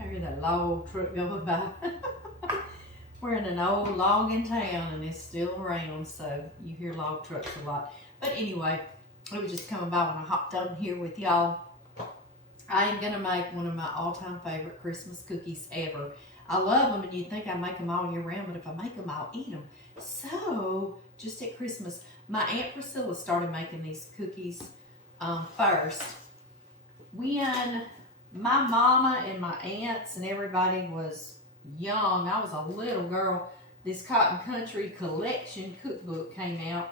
I hear that log truck going by. We're in an old logging town and it's still around, so you hear log trucks a lot. But anyway, it was just coming by when I hopped on here with y'all. I am gonna make one of my all-time favorite Christmas cookies ever. I love them, and you'd think I make them all year round, but if I make them, I'll eat them. So, just at Christmas, my Aunt Priscilla started making these cookies first. When my mama and my aunts and everybody was young, I was a little girl, this Cotton Country Collection cookbook came out.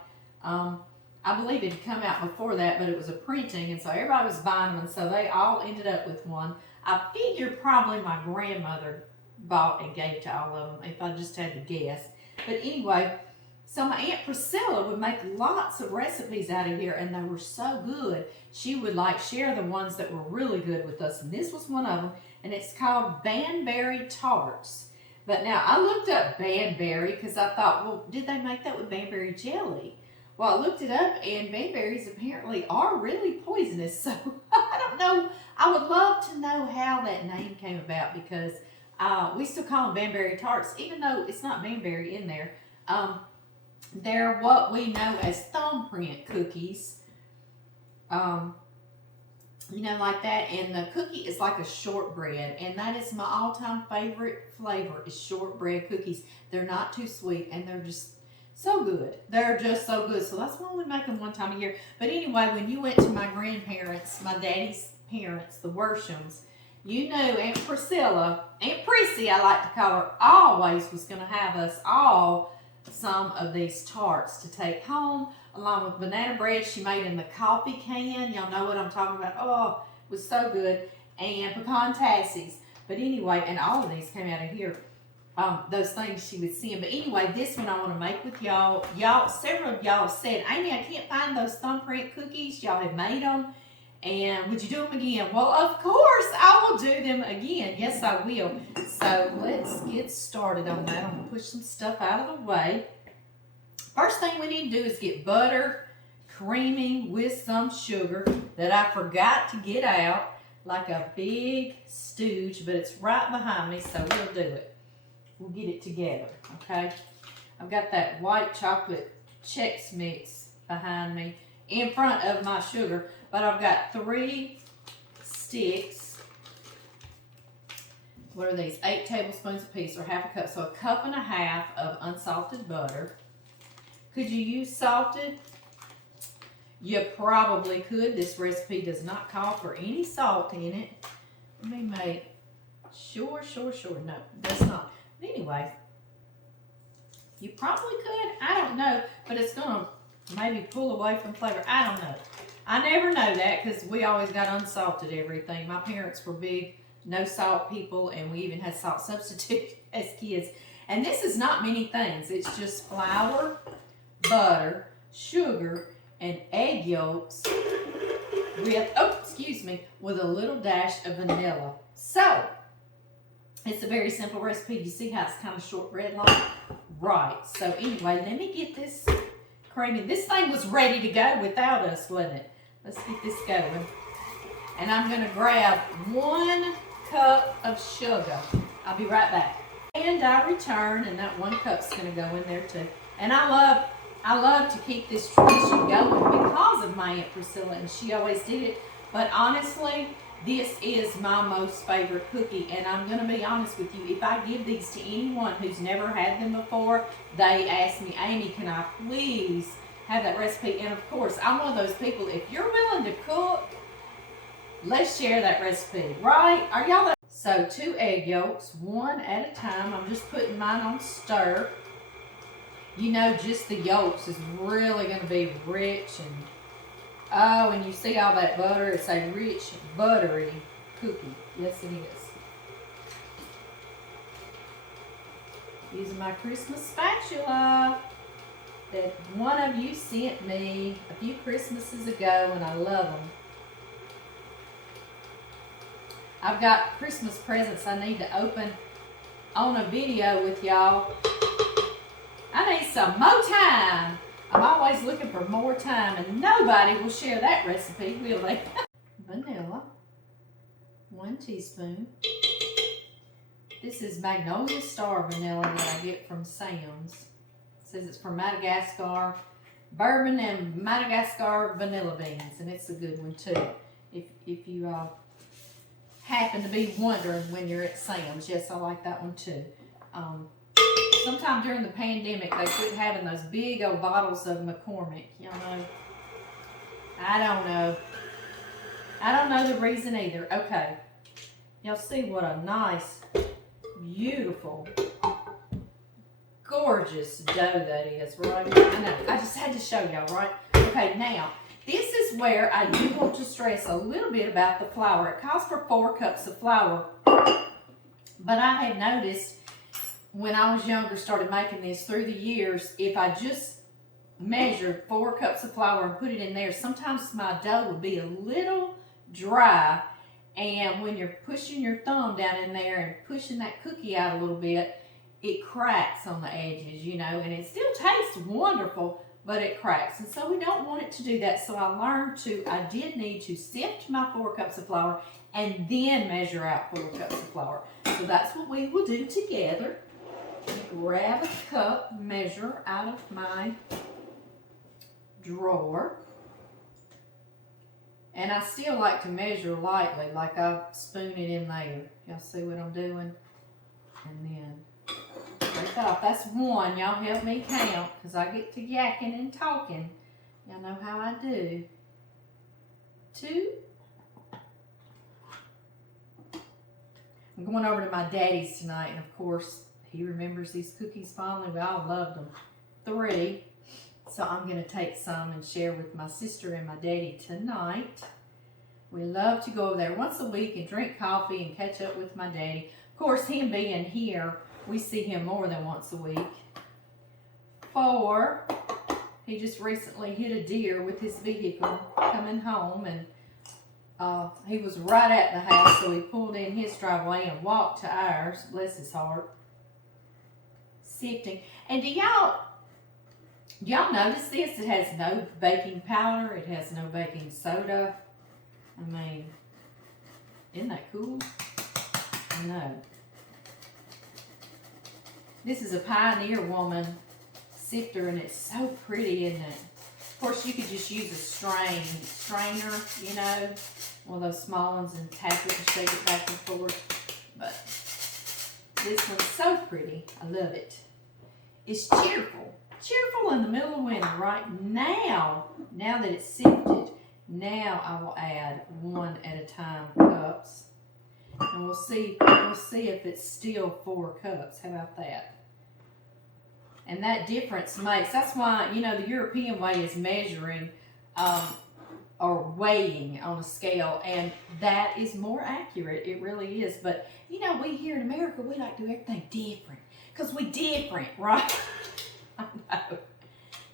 I believe it had come out before that, but it was a printing, and so everybody was buying them, and so they all ended up with one. I figure probably my grandmother bought and gave to all of them, if I just had to guess. But anyway, so my Aunt Priscilla would make lots of recipes out of here, and they were so good. She would like share the ones that were really good with us, and this was one of them, and it's called Banberry Tarts. But now, I looked up Banberry because I thought, well, did they make that with Banberry jelly? Well, I looked it up, and Banberries apparently are really poisonous, so I don't know. I would love to know how that name came about, because we still call them Banberry Tarts, even though it's not Banberry in there. They're what we know as thumbprint cookies, you know, like that. And the cookie is like a shortbread, and that is my all-time favorite flavor is shortbread cookies. They're not too sweet, and they're just so good. They're just so good. So that's why we make them one time a year. But anyway, when you went to my grandparents, my daddy's parents, the Worshams, you knew Aunt Priscilla, Aunt Prissy, I like to call her, always was going to have us all some of these tarts to take home, along with banana bread she made in the coffee can. Y'all know what I'm talking about. Oh, it was so good. And pecan tassies. But anyway, and all of these came out of here. Those things she would send. But anyway, this one I want to make with y'all. Several of y'all said, Amy, I can't find those thumbprint cookies. Y'all have made them. And would you do them again? Well, of course, I will do them again. Yes, I will. So let's get started on that. I'm going to push some stuff out of the way. First thing we need to do is get butter creaming with some sugar that I forgot to get out, like a big stooge, but it's right behind me, so we'll do it. We'll get it together, okay? I've got that white chocolate Chex Mix behind me in front of my sugar, but I've got 3 sticks. What are these? 8 tablespoons a piece, or half a cup. So a cup and a half of unsalted butter. Could you use salted? You probably could. This recipe does not call for any salt in it. Let me make sure. No, that's not. But anyway, you probably could. I don't know, but it's going to maybe pull away from flavor. I don't know. I never know that because we always got unsalted everything. My parents were big no salt people, and we even had salt substitute as kids. And this is not many things. It's just flour, butter, sugar, and egg yolks with, with a little dash of vanilla. So, it's a very simple recipe. You see how it's kind of shortbread-like? Right. So anyway, let me get this creaming. This thing was ready to go without us, wasn't it? Let's get this going. And I'm going to grab 1 cup of sugar. I'll be right back. And I return, and that 1 cup's going to go in there too. And I love to keep this tradition going because of my Aunt Priscilla, and she always did it. But honestly, this is my most favorite cookie, and I'm going to be honest with you. If I give these to anyone who's never had them before, they ask me, Amy, can I please have that recipe? And of course, I'm one of those people, if you're willing to cook, let's share that recipe, right? Are y'all there? So 2 egg yolks, 1 at a time. I'm just putting mine on stir. You know, just the yolks is really going to be rich, and oh, and you see all that butter? It's a rich, buttery cookie. Yes, it is. Using my Christmas spatula that one of you sent me a few Christmases ago, and I love them. I've got Christmas presents I need to open on a video with y'all. I need some more time. I'm always looking for more time, and nobody will share that recipe, will they? Vanilla, 1 teaspoon. This is Magnolia Star Vanilla that I get from Sam's. It says it's from Madagascar. Bourbon and Madagascar vanilla beans, and it's a good one too. If you happen to be wondering when you're at Sam's, yes, I like that one too. Sometime during the pandemic, they quit having those big old bottles of McCormick. You know, I don't know. I don't know the reason either. Okay, y'all see what a nice, beautiful, gorgeous dough that is, right? I know, I just had to show y'all, right? Okay, now, this is where I do want to stress a little bit about the flour. It calls for 4 cups of flour, but I had noticed when I was younger, started making this through the years, if I just measured 4 cups of flour and put it in there, sometimes my dough would be a little dry, and when you're pushing your thumb down in there and pushing that cookie out a little bit, it cracks on the edges, you know, and it still tastes wonderful, but it cracks. And so we don't want it to do that. So I did need to sift my 4 cups of flour and then measure out 4 cups of flour. So that's what we will do together. Grab a cup measure out of my drawer. And I still like to measure lightly, like I spoon it in there. Y'all see what I'm doing? And then break off. That's 1. Y'all help me count, because I get to yakking and talking. Y'all know how I do. 2. I'm going over to my daddy's tonight, and of course, he remembers these cookies fondly. We all loved them. 3. So I'm going to take some and share with my sister and my daddy tonight. We love to go over there once a week and drink coffee and catch up with my daddy. Of course, him being here, we see him more than once a week. 4. He just recently hit a deer with his vehicle coming home, and he was right at the house, so he pulled in his driveway and walked to ours. Bless his heart. Sifting. And do y'all notice this? It has no baking powder. It has no baking soda. I mean, isn't that cool? I know. This is a Pioneer Woman sifter, and it's so pretty, isn't it? Of course, you could just use a strainer, you know, one of those small ones, and tap it and shake it back and forth. But this one's so pretty. I love it. It's cheerful. Cheerful in the middle of winter, right? Now that it's sifted, now I will add 1 at a time cups. And we'll see if it's still 4 cups. How about that? And that difference that's why, you know, the European way is measuring or weighing on a scale, and that is more accurate. It really is. But, you know, we here in America, we like to do everything different because we different, right? I know.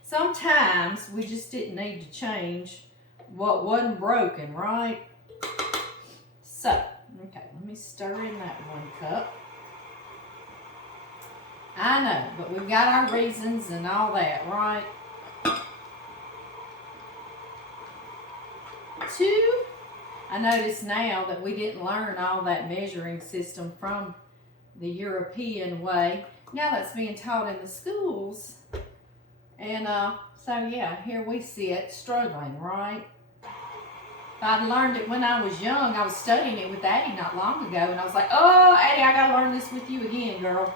Sometimes we just didn't need to change what wasn't broken, right? So, okay, let me stir in that 1 cup. I know, but we've got our reasons and all that, right? 2. I notice now that we didn't learn all that measuring system from the European way. Now that's being taught in the schools. And so yeah, here we sit struggling, right? I'd learned it when I was young. I was studying it with Addie not long ago, and I was like, oh, Addie, I gotta learn this with you again, girl.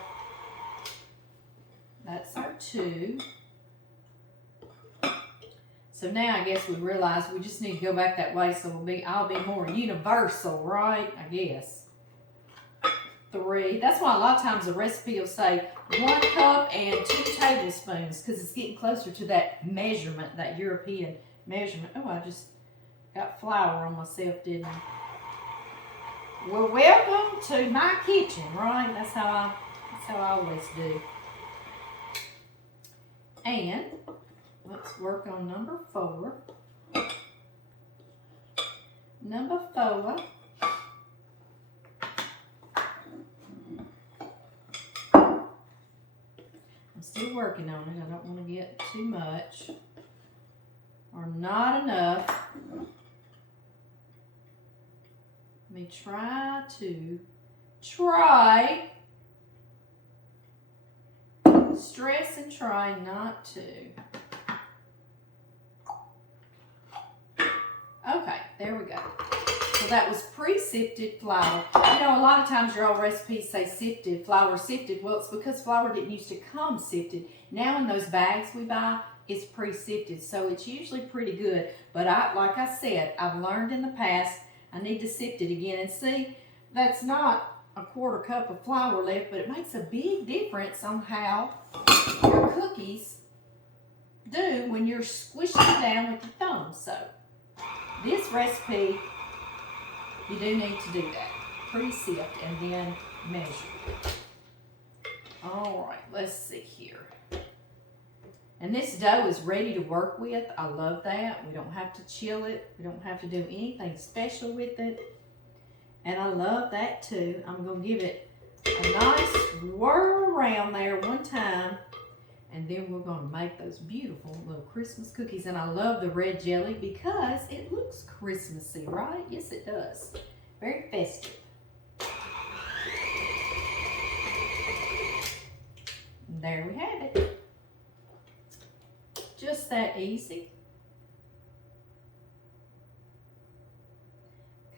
That's our 2. So now I guess we realize we just need to go back that way, so I'll be more universal, right? I guess. 3. That's why a lot of times the recipe will say 1 cup and 2 tablespoons, because it's getting closer to that measurement, that European measurement. Oh, I just got flour on myself, didn't I? Well, welcome to my kitchen, right? That's how I always do. And let's work on number 4. Number 4. I'm still working on it. I don't want to get too much or not enough. Let me try stress and try not to. Okay, there we go. So that was pre-sifted flour. You know, a lot of times your old recipes say sifted, flour sifted. Well, it's because flour didn't used to come sifted. Now in those bags we buy, it's pre-sifted. So it's usually pretty good. But like I said, I've learned in the past, I need to sift it again. And see, that's not a 1/4 cup of flour left, but it makes a big difference on how your cookies do when you're squishing them down with your thumb. So this recipe, you do need to do that. Pre-sift and then measure. All right, let's see here. And this dough is ready to work with. I love that. We don't have to chill it. We don't have to do anything special with it. And I love that too. I'm going to give it a nice whirl around there one time. And then we're going to make those beautiful little Christmas cookies. And I love the red jelly because it looks Christmassy, right? Yes, it does. Very festive. And there we have it. Just that easy.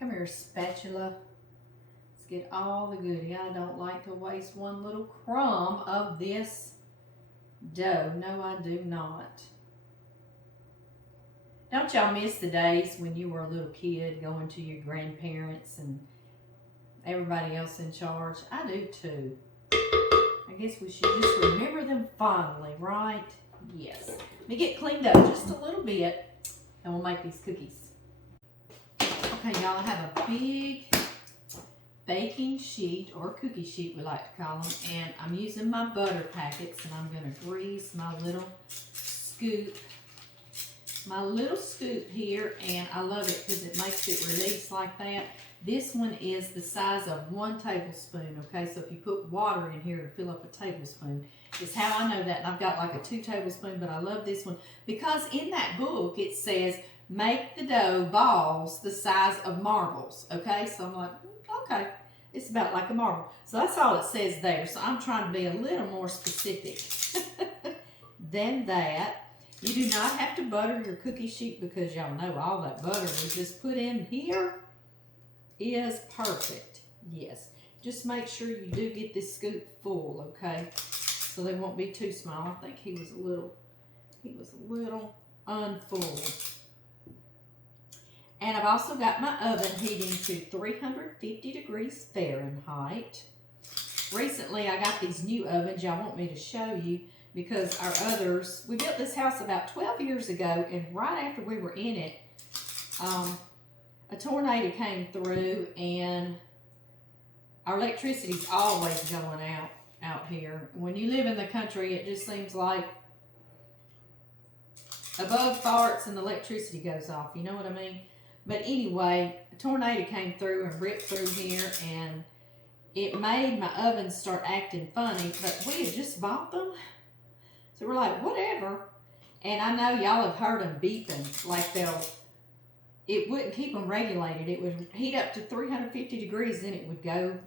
Come here, spatula. Let's get all the goodie. I don't like to waste one little crumb of this dough. No, I do not. Don't y'all miss the days when you were a little kid going to your grandparents and everybody else in charge? I do too. I guess we should just remember them fondly, right? Yes. Let me get cleaned up just a little bit and we'll make these cookies. Okay, y'all, I have a big baking sheet, or cookie sheet we like to call them, and I'm using my butter packets, and I'm going to grease my little scoop here, and I love it because it makes it release like that. This one is the size of 1 tablespoon, okay? So if you put water in here to fill up a tablespoon, is how I know that. And I've got like a 2 tablespoon, but I love this one because in that book it says make the dough balls the size of marbles, okay? So I'm like, okay, it's about like a marble. So that's all it says there. So I'm trying to be a little more specific than that. You do not have to butter your cookie sheet because y'all know all that butter we just put in here is perfect. Yes, just make sure you do get this scoop full, okay? So they won't be too small. I think he was a little unfull. And I've also got my oven heating to 350 degrees Fahrenheit. Recently, I got these new ovens y'all want me to show you because our others, we built this house about 12 years ago, and right after we were in it, a tornado came through and our electricity's always going out here. When you live in the country, it just seems like a bug farts and the electricity goes off. You know what I mean? But anyway, a tornado came through and ripped through here, and it made my ovens start acting funny, but we had just bought them. So we're like, whatever. And I know y'all have heard them beeping, like it wouldn't keep them regulated. It would heat up to 350 degrees, then it would go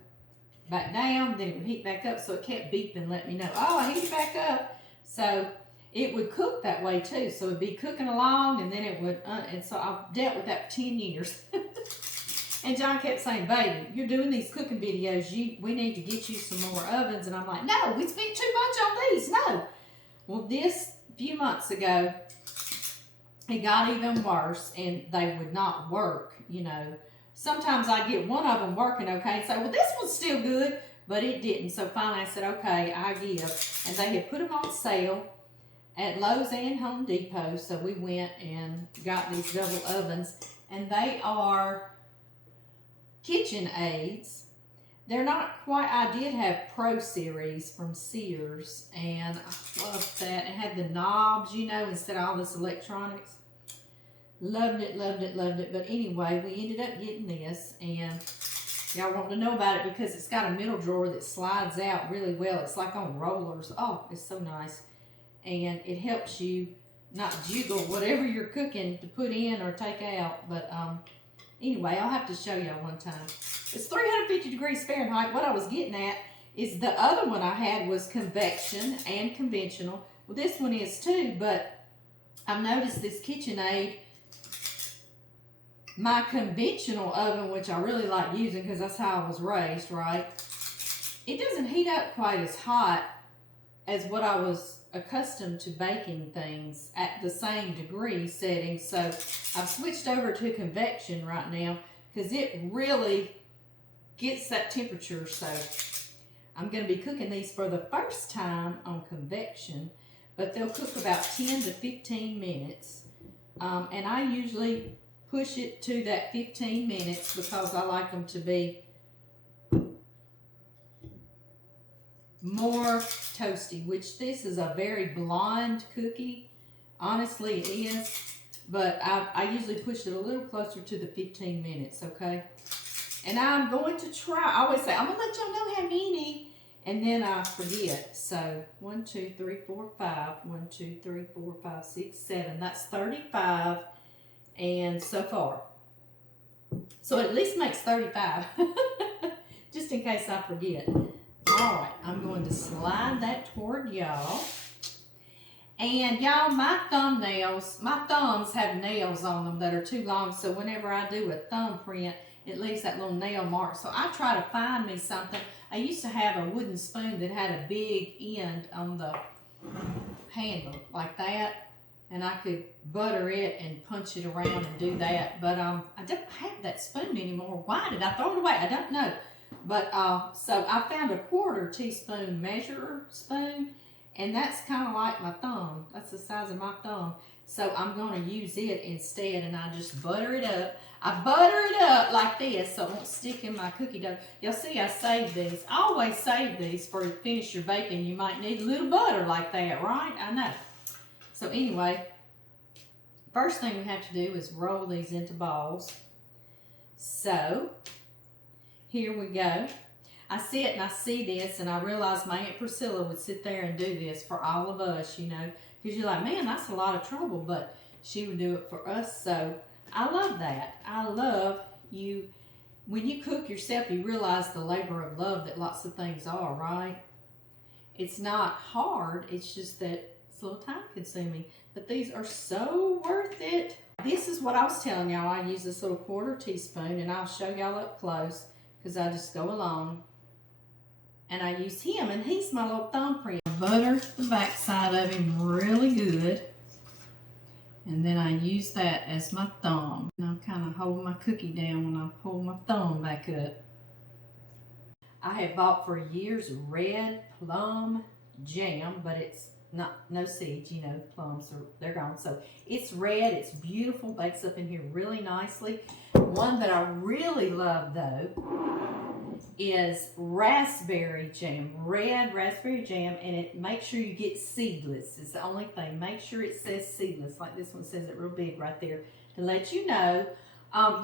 back down, then it would heat back up. So it kept beeping, let me know, oh, I heated back up. So it would cook that way too. So it'd be cooking along, and then it would, and so I've dealt with that for 10 years. And John kept saying, baby, you're doing these cooking videos. We need to get you some more ovens. And I'm like, no, we spent too much on these. No. Well, this few months ago, it got even worse, and they would not work, you know. Sometimes I get one of them working okay and say, well, this one's still good, but it didn't. So finally I said, okay, I give. And they had put them on sale at Lowe's and Home Depot. So we went and got these double ovens, and they are kitchen aids. They're not quite, I did have Pro Series from Sears, and I loved that. It had the knobs, you know, instead of all this electronics. Loved it, loved it, loved it. But anyway, we ended up getting this, and y'all want to know about it because it's got a middle drawer that slides out really well. It's like on rollers. Oh, it's so nice. And it helps you not jiggle whatever you're cooking to put in or take out. But anyway, I'll have to show y'all one time. It's 350 degrees Fahrenheit. What I was getting at is the other one I had was convection and conventional. Well, this one is too, but I've noticed this KitchenAid, my conventional oven, which I really like using because that's how I was raised, right? It doesn't heat up quite as hot as what I was accustomed to baking things at the same degree setting. So I've switched over to convection right now because it really gets that temperature. So I'm going to be cooking these for the first time on convection, but they'll cook about 10 to 15 minutes. And I usually push it to that 15 minutes because I like them to be more toasty, which this is a very blonde cookie. Honestly, it is, but I usually push it a little closer to the 15 minutes, okay? And I'm going to try, I always say, I'm going to let y'all know how many, and then I forget. So 1, 2, 3, 4, 5. 1, 2, 3, 4, 5, 6, 7. That's 35, and so far. So it at least makes 35, just in case I forget. All right, I'm going to slide that toward y'all. And y'all, my thumbs have nails on them that are too long, so whenever I do a thumbprint, it leaves that little nail mark. So I try to find me something. I used to have a wooden spoon that had a big end on the handle like that, and I could butter it and punch it around and do that. But I don't have that spoon anymore. Why did I throw it away? I don't know. But so I found a 1/4 teaspoon measurer spoon, and that's kind of like my thumb. That's the size of my thumb. So I'm going to use it instead, and I just butter it up. I butter it up like this so it won't stick in my cookie dough. You'll see I saved these. I always save these for finish your baking. You might need a little butter like that, right? I know. So anyway, first thing we have to do is roll these into balls. So here we go. I sit and I see this, and I realize my Aunt Priscilla would sit there and do this for all of us, you know, because you're like, man, that's a lot of trouble, but she would do it for us. So I love that. I love you. When you cook yourself, you realize the labor of love that lots of things are, right? It's not hard. It's just that it's a little time consuming, but these are so worth it. This is what I was telling y'all. I use this little 1/4 teaspoon, and I'll show y'all up close because I just go along. And I use him, and he's my little thumbprint. Butter the back side of him really good. And then I use that as my thumb. And I'm kind of holding my cookie down when I pull my thumb back up. I have bought for years red plum jam, but it's no seeds, you know, plums they're gone. So it's red, it's beautiful, bakes up in here really nicely. One that I really love though is raspberry jam, red raspberry jam, and it make sure you get seedless. It's the only thing. Make sure it says seedless, like this one says it real big right there to let you know.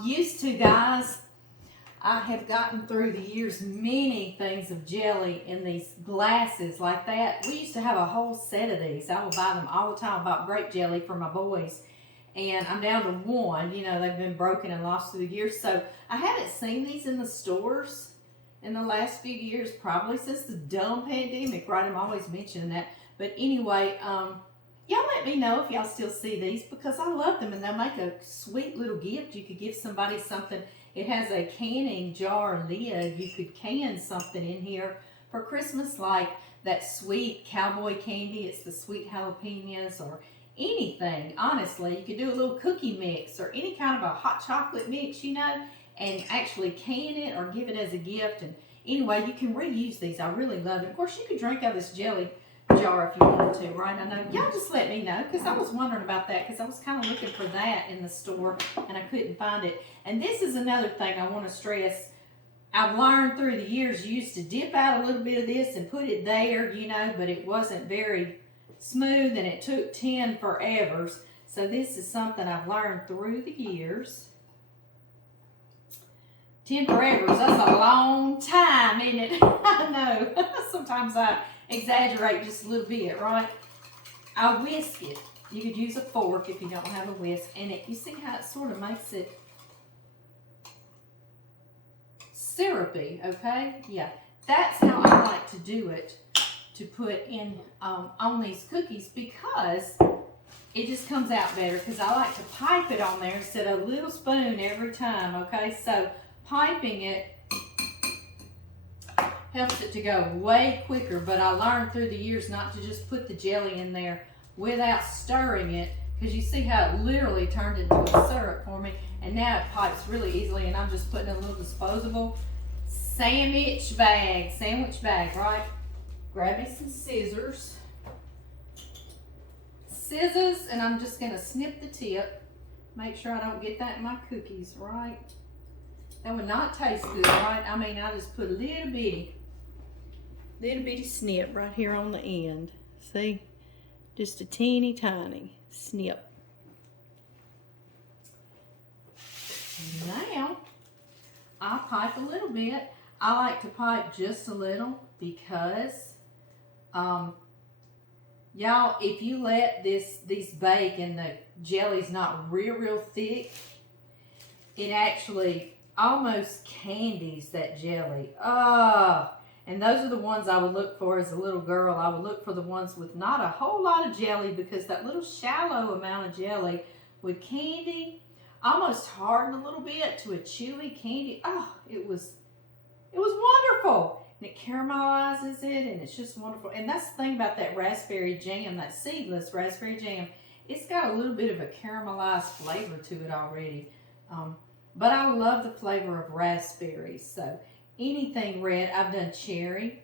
Used to, guys, I have gotten through the years many things of jelly in these glasses like that. We used to have a whole set of these. I would buy them all the time. I bought grape jelly for my boys, and I'm down to one. You know, they've been broken and lost through the years. So I haven't seen these in the stores in the last few years, probably since the dumb pandemic, right? I'm always mentioning that. But anyway, y'all let me know if y'all still see these because I love them, and they'll make a sweet little gift. You could give somebody something. It has a canning jar lid. You could can something in here for Christmas, like that sweet cowboy candy. It's the sweet jalapenos or anything, honestly. You could do a little cookie mix or any kind of a hot chocolate mix, you know, and actually can it or give it as a gift. And anyway, you can reuse these. I really love it. Of course, you could drink out of this jelly jar if you wanted to, right? I know. Y'all just let me know because I was wondering about that because I was kind of looking for that in the store and I couldn't find it. And this is another thing I want to stress. I've learned through the years, you used to dip out a little bit of this and put it there, you know, but it wasn't very smooth and it took 10 forevers. So this is something I've learned through the years. 10 forevers, that's a long time, isn't it? I know. Sometimes I exaggerate just a little bit, right? I whisk it. You could use a fork if you don't have a whisk. And you see how it sort of makes it syrupy, okay? Yeah. that's how I like to do it, to put in on these cookies, because it just comes out better, because I like to pipe it on there instead of a little spoon every time, okay? So piping it helps it to go way quicker, but I learned through the years not to just put the jelly in there without stirring it, because you see how it literally turned into a syrup for me, and now it pipes really easily, and I'm just putting in a little disposable sandwich bag, right? Grab me some scissors, and I'm just gonna snip the tip. Make sure I don't get that in my cookies, right? That would not taste good, right? I mean, I just put a little bitty snip right here on the end. See? Just a teeny tiny snip. Now, I pipe a little bit. I like to pipe just a little because, y'all, if you let these bake and the jelly's not real thick, it actually almost candies that jelly. And those are the ones I would look for as a little girl. I would look for the ones with not a whole lot of jelly, because that little shallow amount of jelly with candy almost hardened a little bit to a chewy candy. Oh, it was wonderful. And it caramelizes it, and it's just wonderful. And that's the thing about that raspberry jam, that seedless raspberry jam. It's got a little bit of a caramelized flavor to it already. But I love the flavor of raspberries. So anything red, I've done cherry.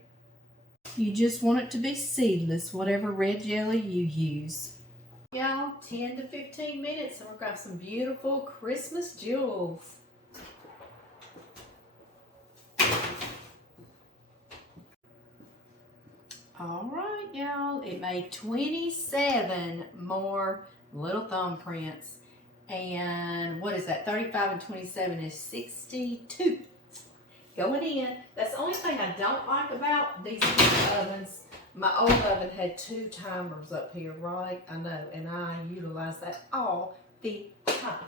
You just want it to be seedless, whatever red jelly you use. Y'all, 10 to 15 minutes, and we're gonna have some beautiful Christmas jewels. All right, y'all, it made 27 more little thumbprints. And what is that? 35 and 27 is 62. Going in. That's the only thing I don't like about these ovens. My old oven had 2 timers up here, right? I know, and I utilize that all the time.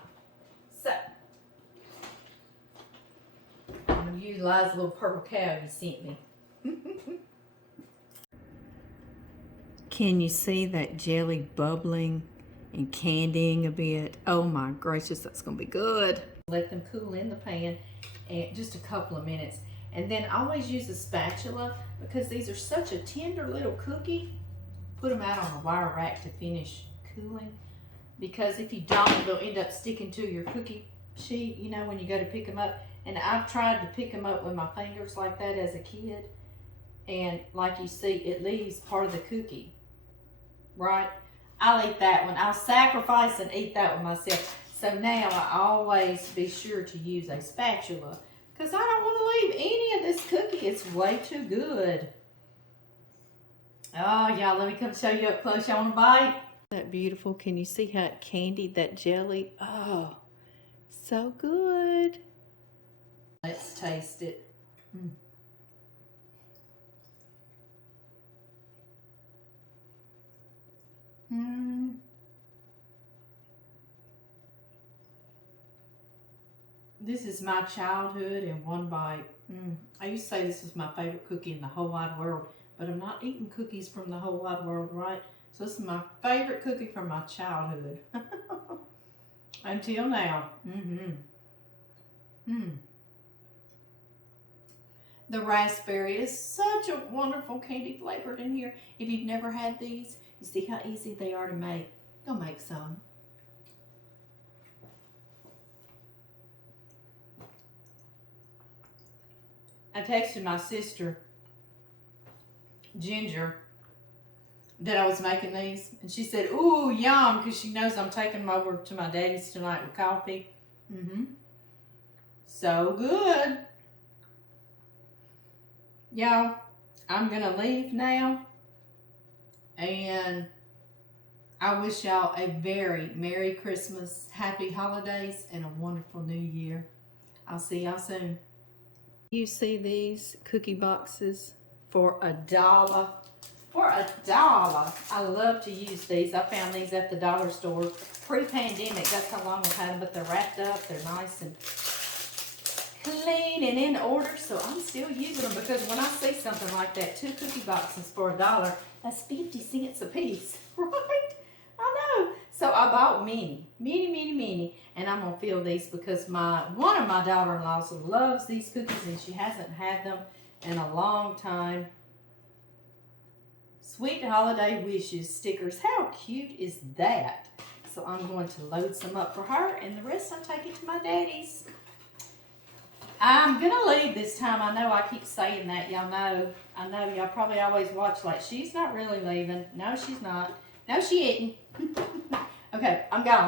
So, I'm going to utilize the little purple cow you sent me. Can you see that jelly bubbling and candying a bit? Oh my gracious, that's going to be good. Let them cool in the pan and just a couple of minutes. And then always use a spatula, because these are such a tender little cookie. Put them out on a wire rack to finish cooling, because if you don't, they'll end up sticking to your cookie sheet, you know, when you go to pick them up. And I've tried to pick them up with my fingers like that as a kid, and like you see, it leaves part of the cookie, right? I'll eat that one. I'll sacrifice and eat that one myself. So now I always be sure to use a spatula, because I don't want to leave any of this cookie. It's way too good. Oh, y'all, let me come show you up close. Y'all want to bite? That beautiful. Can you see how it candied that jelly? Oh, so good. Let's taste it. This is my childhood in one bite. I used to say this was my favorite cookie in the whole wide world, but I'm not eating cookies from the whole wide world, right? So this is my favorite cookie from my childhood. Until now. The raspberry is such a wonderful candy flavored in here. If you've never had these, you see how easy they are to make. Go make some. I texted my sister, Ginger, that I was making these, and she said, ooh, yum, because she knows I'm taking them over to my daddy's tonight with coffee. So good. Y'all, I'm going to leave now, and I wish y'all a very Merry Christmas, Happy Holidays, and a wonderful New Year. I'll see y'all soon. You see these cookie boxes for $1. For $1. I love to use these. I found these at the dollar store pre-pandemic. That's how long I've had them, but they're wrapped up. They're nice and clean and in order, so I'm still using them because when I see something like that, 2 cookie boxes for $1, that's 50 cents a piece, right? I know. So I bought many, and I'm gonna fill these because one of my daughter-in-laws loves these cookies and she hasn't had them in a long time. Sweet holiday wishes stickers. How cute is that? So I'm going to load some up for her, and the rest I'm taking to my daddy's. I'm gonna leave this time. I know I keep saying that. Y'all know. I know y'all probably always watch like, she's not really leaving. No, she's not. No, she isn't. Okay, I'm gone.